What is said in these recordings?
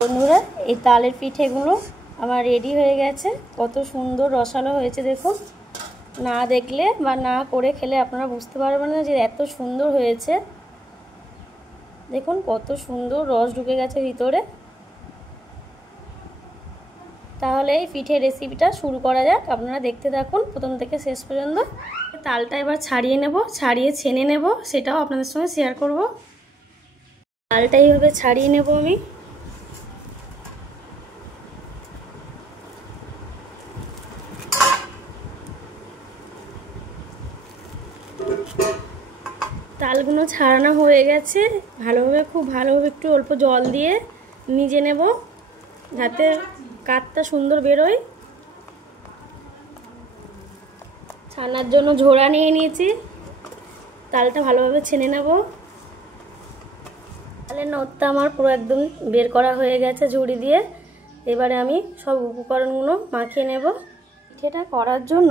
বন্ধুরা, এই তালের পিঠেগুলো আমার রেডি হয়ে গেছে। কত সুন্দর রসালো হয়েছে দেখুন। না দেখলে বা না করে খেলে আপনারা বুঝতে পারবেন না যে এত সুন্দর হয়েছে। দেখুন কত সুন্দর রস ঢুকে গেছে ভিতরে। তাহলে এই পিঠের রেসিপিটা শুরু করা যাক। আপনারা দেখতে থাকুন প্রথম থেকে শেষ পর্যন্ত। তালটা এবার ছাড়িয়ে নেব, ছাড়িয়ে ছেনে নেব, সেটাও আপনাদের সঙ্গে শেয়ার করব। তালটা এইভাবে ছাড়িয়ে নেব আমি। তালগুলো ছাড়ানো হয়ে গেছে। ভালোভাবে খুব ভালোভাবে একটু অল্প জল দিয়ে নিজে নেব যাতে কাঠটা সুন্দর বেরোয়। ছানার জন্য ঝোড়া নিয়ে নিয়েছি। তালটা ভালোভাবে ছেনে নেব। তালের নড়টা আমার পুরো একদম বের করা হয়ে গেছে ঝুড়ি দিয়ে। এবারে আমি সব উপকরণগুলো মাখিয়ে নেব। পিঠেটা করার জন্য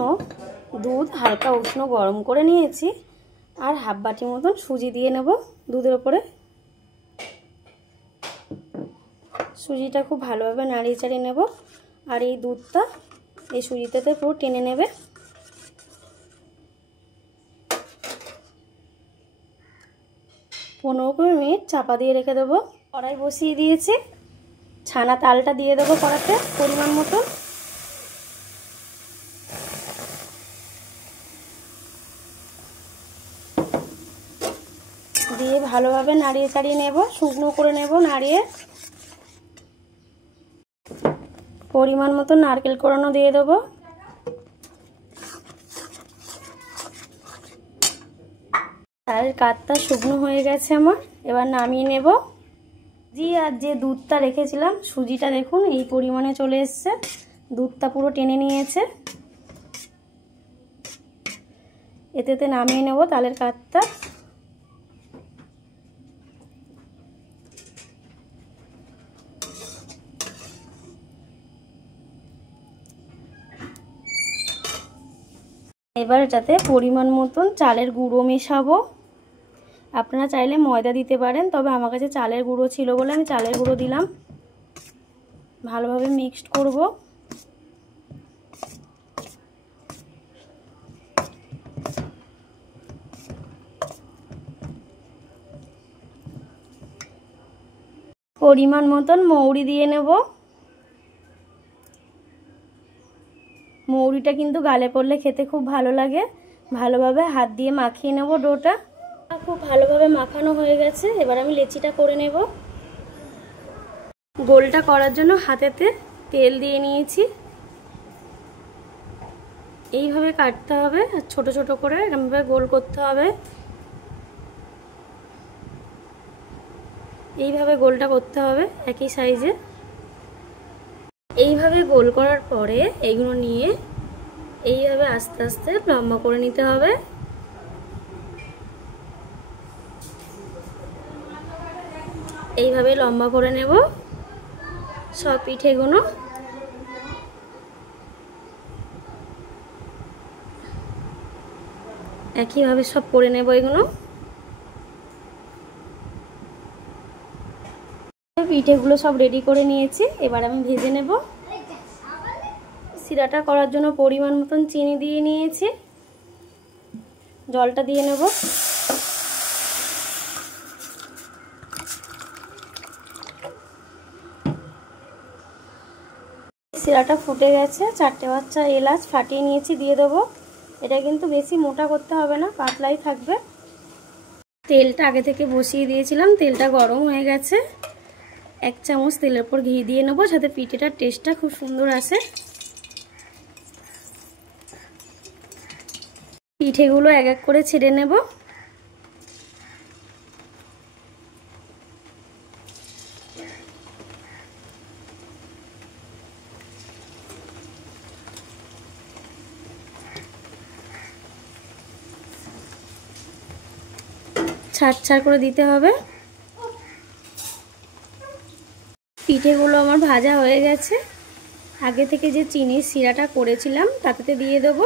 দুধ হালকা উষ্ণ গরম করে নিয়েছি আর হাফ বাটি মতন সুজি দিয়ে নেব দুধের ওপরে। সুজিটা খুব ভালোভাবে নাড়িয়ে চাড়িয়ে নেব আর এই দুধটা এই সুজিটাতে পুরো টেনে নেবে। পনেরো মিনিট চাপা দিয়ে রেখে দেবো। কড়াই বসিয়ে দিয়েছি, ছানা তালটা দিয়ে দেবো কড়াতে পরিমাণ মতো। দিয়ে ভালোভাবে নাড়িয়ে চাড়িয়ে নেব, শুকনো করে নেব নাড়িয়ে। পরিমাণ মতো নারকেল কোড়ানো দিয়ে দেবো। তালের কাঠটা শুকনো হয়ে গেছে আমার, এবার নামিয়ে নেব। আর যে দুধটা রেখেছিলাম, সুজিটা দেখুন এই পরিমাণে চলে এসছে, দুধটা পুরো টেনে নিয়েছে। এতেতে নামিয়ে নেব তালের কাঠটা। এবার এটাতে পরিমাণ মতন চালের গুঁড়ো মেশাবো। আপনারা চাইলে ময়দা দিতে পারেন, তবে আমার কাছে চালের গুঁড়ো ছিল বলে আমি চালের গুঁড়ো দিলাম। ভালোভাবে মিক্সড করব। পরিমাণ মতন মৌরি দিয়ে নেব। মৌরিটা কিন্তু গালে পড়লে খেতে খুব ভালো লাগে। ভালোভাবে হাত দিয়ে মাখিয়ে নেব ডোটা। খুব ভালোভাবে মাখানো হয়ে গেছে। এবার আমি লেচিটা করে নেব। গোলটা করার জন্য হাতেতে তেল দিয়ে নিয়েছি। এইভাবে কাটতে হবে আর ছোট ছোট করে এরকমভাবে গোল করতে হবে। এইভাবে গোলটা করতে হবে একই সাইজে। এইভাবে গোল করার পরে এইগুলো নিয়ে এইভাবে আস্তে আস্তে লম্বা করে নিতে হবে। এইভাবে লম্বা করে নেব সব পিঠেগুলো। একইভাবে সব করে নেব এগুলো। পিঠেগুলো সব রেডি করে নিয়েছি, এবার আমি ভেজে নেব। শিরাটা করার জন্য পরিমাণ মতন চিনি দিয়ে নিয়েছি। জলটা দিয়ে নেব। শিরাটা ফুটে গেছে। 4টে বাচ্চা এলাচ ফাটিয়ে নিয়েছি, দিয়ে দেবো। এটা কিন্তু বেশি মোটা করতে হবে না, পাতলাই থাকবে। তেলটা আগে থেকে বসিয়ে দিয়েছিলাম, তেলটা গরম হয়ে গেছে। 1 চামচ তেলের উপর ঘি দিয়ে নেবো যাতে পিঠেটার টেস্টটা খুব সুন্দর আসে। পিঠেগুলো এক এক করে ছেড়ে নেব। ছাড় ছাড় করে দিতে হবে। পিঠেগুলো আমার ভাজা হয়ে গেছে। আগে থেকে যে চিনির শিরাটা করেছিলাম তাতে দিয়ে দেব।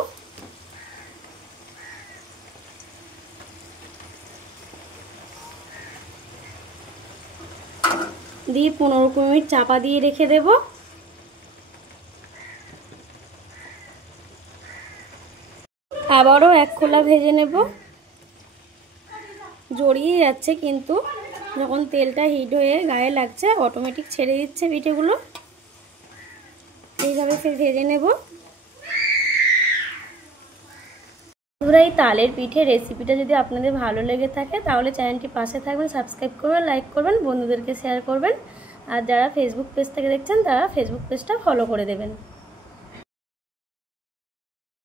দিয়ে 15 মিনিট চাপা দিয়ে রেখে দেব। আবারও এক খোলা ভেজে নেব। জড়িয়ে যাচ্ছে, কিন্তু যখন তেলটা হিট হয়ে গায়ে লাগছে অটোমেটিক ছেড়ে দিচ্ছে পিঠেগুলো। এইভাবে ফের ভেজে নেব। বন্ধুরা, এই তালের পিঠে রেসিপিটা যদি আপনাদের ভালো লেগে থাকে তাহলে চ্যানেলটি পাশে থাকবেন, সাবস্ক্রাইব করবেন, লাইক করবেন, বন্ধুদেরকে শেয়ার করবেন। আর যারা ফেসবুক পেজ থেকে দেখছেন তারা ফেসবুক পেজটা ফলো করে দেবেন।